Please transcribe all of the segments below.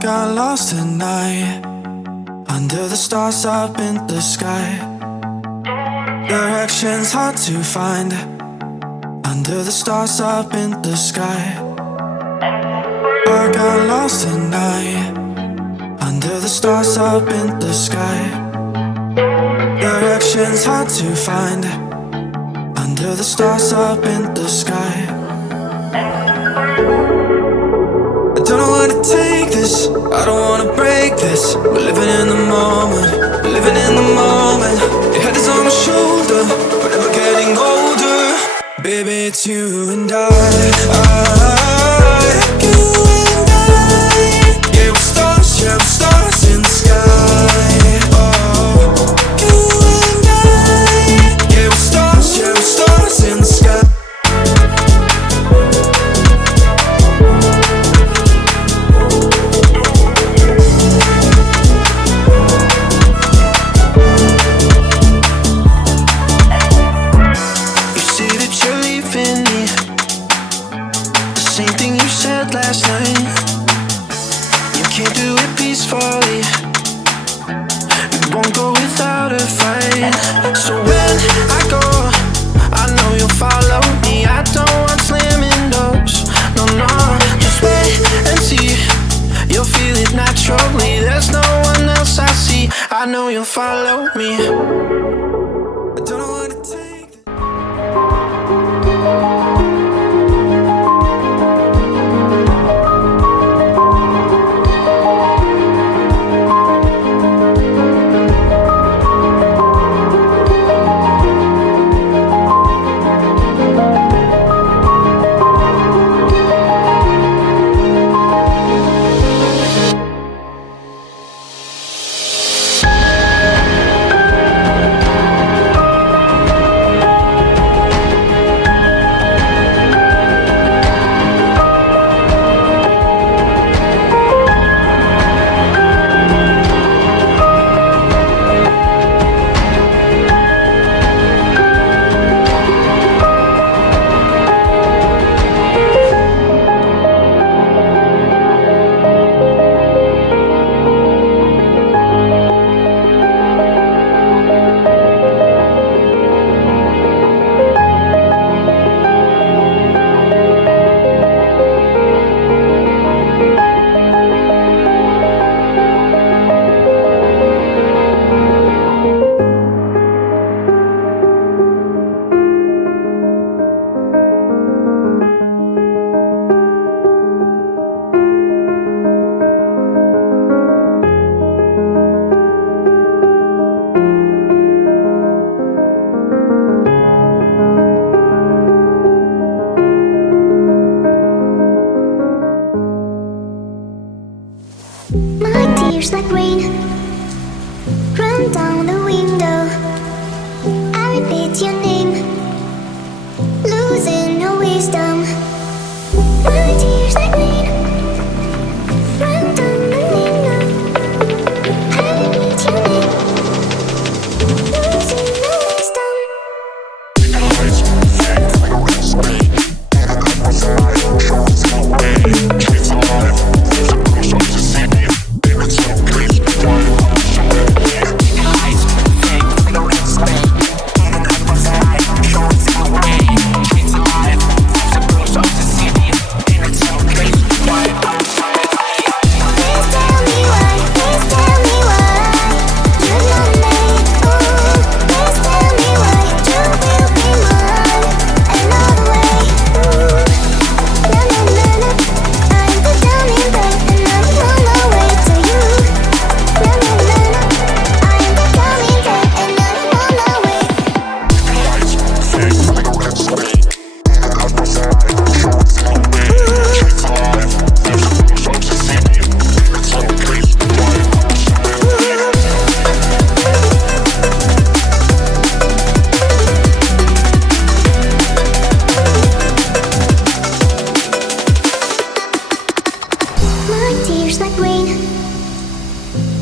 got lost at night, under the stars up in the sky. Directions hard to find, under the stars up in the sky. I got lost at night, under the stars up in the sky. Directions hard to find, under the stars up in the sky. I don't know where to take this, I don't wanna break this. We're living in the moment, we're living in the moment. Your head is on my shoulder, we're never getting older. Baby, it's you and I. You and I. Yeah, we're stars in the sky. Oh, you and I. Yeah, we're stars in the sky. Last night, you can't do it peacefully. It won't go without a fight. So when I go, I know you'll follow me. I don't want slamming doors. No, no, just wait and see. You'll feel it naturally. There's no one else I see. I know you'll follow me. I don't know what to take. Tears like rain run down the window. I repeat your name, losing no wisdom. My tears like rain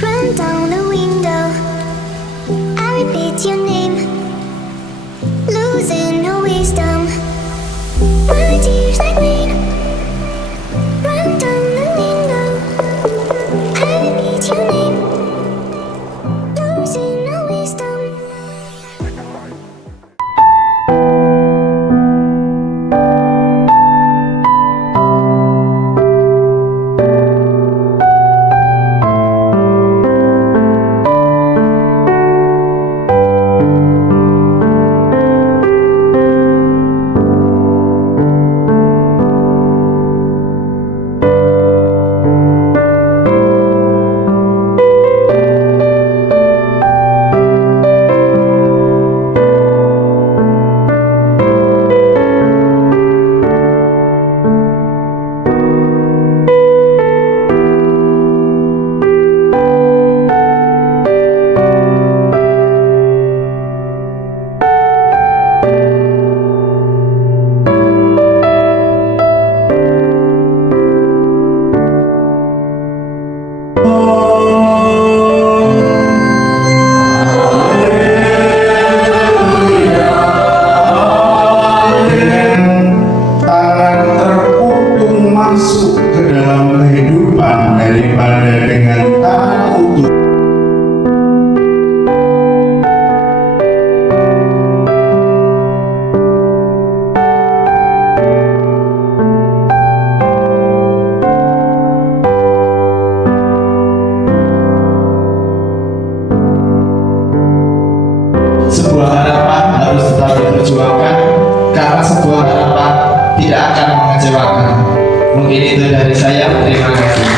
run down the window. I repeat your name, losing no wisdom. My tears like rain run down the window. masuk ke dalam kehidupan daripada dengan tanah utuh. Sebuah harapan harus tetap diperjuangkan, karena sebuah harapan tidak akan mengecewakan. Mungkin itu dari saya, terima kasih.